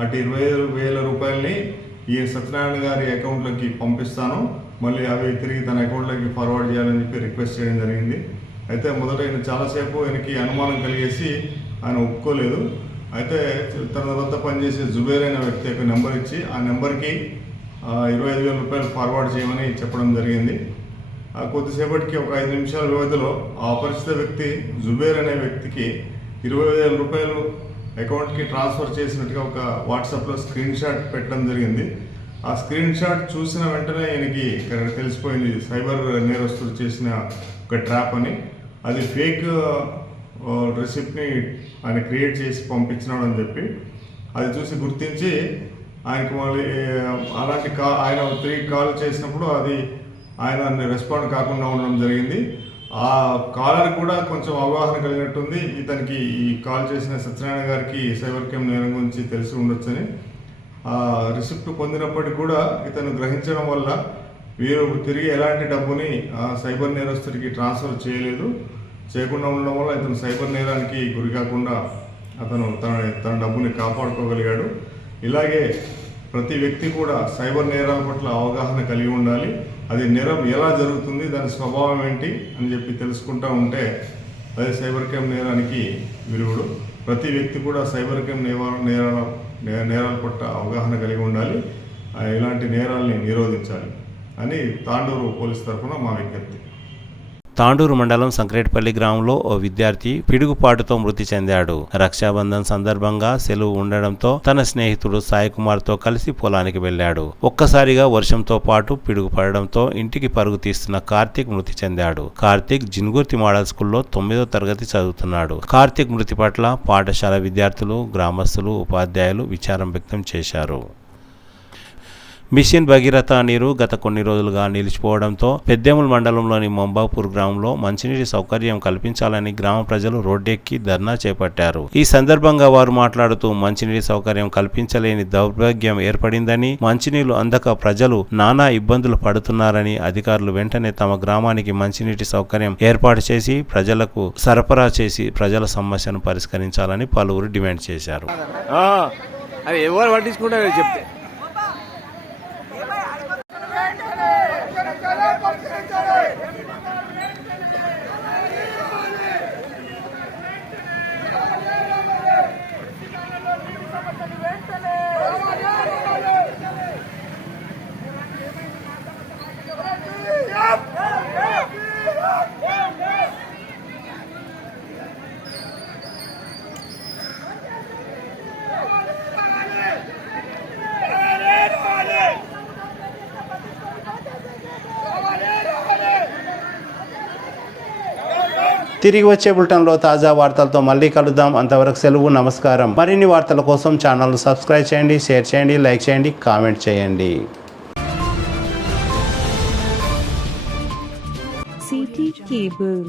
అటు 25,000 రూపాయలని ఈ సత్యనారాయణ గారి అకౌంట్లోకి పంపిస్తాను, మళ్ళీ అవి తిరిగి తన అకౌంట్లోకి ఫార్వర్డ్ చేయాలని చెప్పి రిక్వెస్ట్ చేయడం జరిగింది. అయితే మొదట చాలాసేపు ఆయనకి అనుమానం కలిగేసి ఆయన ఒప్పుకోలేదు. అయితే తన వద్ద పనిచేసే జుబేర్ అనే వ్యక్తి యొక్క నెంబర్ ఇచ్చి ఆ నెంబర్కి 25,000 రూపాయలు ఫార్వర్డ్ చేయమని చెప్పడం జరిగింది. కొద్దిసేపటికి ఒక 5 నిమిషాల వ్యవధిలో ఆ అపరిచిత వ్యక్తి జుబేర్ అనే వ్యక్తికి 20,000 రూపాయలు అకౌంట్కి ట్రాన్స్ఫర్ చేసినట్టుగా ఒక వాట్సాప్లో స్క్రీన్ షాట్ పెట్టడం జరిగింది. ఆ స్క్రీన్ షాట్ చూసిన వెంటనే ఆయనకి తెలిసిపోయింది సైబర్ నేరస్తులు చేసిన ఒక ట్రాప్ అని. అది ఫేక్ రెసిప్ట్ని ఆయన క్రియేట్ చేసి పంపించినాడు అని చెప్పి అది చూసి గుర్తించి ఆయనకి మళ్ళీ అలాంటి ఆయన 3 కాల్ చేసినప్పుడు అది ఆయన రెస్పాండ్ కాకుండా ఉండడం జరిగింది. ఆ కాలర్ కూడా కొంచెం అవగాహన కలిగినట్టుంది. ఇతనికి ఈ కాల్ చేసిన సత్యనారాయణ గారికి సైబర్ క్రైమ్ నేరం గురించి తెలిసి ఉండొచ్చని ఆ రిసిప్ట్ పొందినప్పటికీ కూడా ఇతను గ్రహించడం వల్ల వీరు తిరిగి ఎలాంటి డబ్బుని సైబర్ నేరస్తుడికి ట్రాన్స్ఫర్ చేయకుండా ఉండడం వల్ల ఇతను సైబర్ నేరానికి గురి కాకుండా అతను తన డబ్బుని కాపాడుకోగలిగాడు. ఇలాగే ప్రతి వ్యక్తి కూడా సైబర్ నేరాల పట్ల అవగాహన కలిగి ఉండాలి. అది నేరం ఎలా జరుగుతుంది, దాని స్వభావం ఏంటి అని చెప్పి తెలుసుకుంటూ ఉంటే అది సైబర్ క్రైమ్ నేరానికి విరుగుడు. ప్రతి వ్యక్తి కూడా సైబర్ క్రైమ్ నేరాల పట్ల అవగాహన కలిగి ఉండాలి. ఇలాంటి నేరాల్ని నిరోధించాలి అని తాండూరు పోలీస్ తరఫున మా విజ్ఞప్తి. తాండూరు మండలం సంక్రేట్పల్లి గ్రామంలో ఓ విద్యార్థి పిడుగుపాటుతో మృతి చెందాడు. రక్షాబంధన్ సందర్భంగా సెలవు ఉండడంతో తన స్నేహితుడు సాయి కుమార్తో కలిసి పొలానికి వెళ్లాడు. ఒక్కసారిగా వర్షంతో పాటు పిడుగు పడడంతో ఇంటికి పరుగు తీస్తున్న కార్తీక్ మృతి చెందాడు. కార్తీక్ జిన్గుర్తి మోడల్ స్కూల్లో 9వ తరగతి చదువుతున్నాడు. కార్తీక్ మృతి పట్ల పాఠశాల విద్యార్థులు, గ్రామస్తులు, ఉపాధ్యాయులు విచారం వ్యక్తం చేశారు. మిషన్ భగీరథ నీరు గత కొన్ని రోజులుగా నిలిచిపోవడంతో పెద్దేముల్ మండలంలోని మొంబాపూర్ గ్రామంలో మంచినీటి సౌకర్యం కల్పించాలని గ్రామ ప్రజలు రోడ్డెక్కి ధర్నా చేపట్టారు. ఈ సందర్భంగా వారు మాట్లాడుతూ మంచినీటి సౌకర్యం కల్పించలేని దౌర్భాగ్యం ఏర్పడిందని, మంచినీళ్లు అందక ప్రజలు నానా ఇబ్బందులు పడుతున్నారని, అధికారులు వెంటనే తమ గ్రామానికి మంచినీటి సౌకర్యం ఏర్పాటు చేసి ప్రజలకు సరఫరా చేసి ప్రజల సమస్యను పరిష్కరించాలని పలువురు డిమాండ్ చేశారు. ఎవరు పట్టించుకుంటారో చెప్తే తిరిగి వచ్చే బులెటిన్లో తాజా వార్తలతో మళ్ళీ కలుద్దాం. అంతవరకు సెలవు, నమస్కారం. మరిన్ని వార్తల కోసం ఛానల్ను సబ్స్క్రైబ్ చేయండి, షేర్ చేయండి, లైక్ చేయండి, కామెంట్ చేయండి. City cable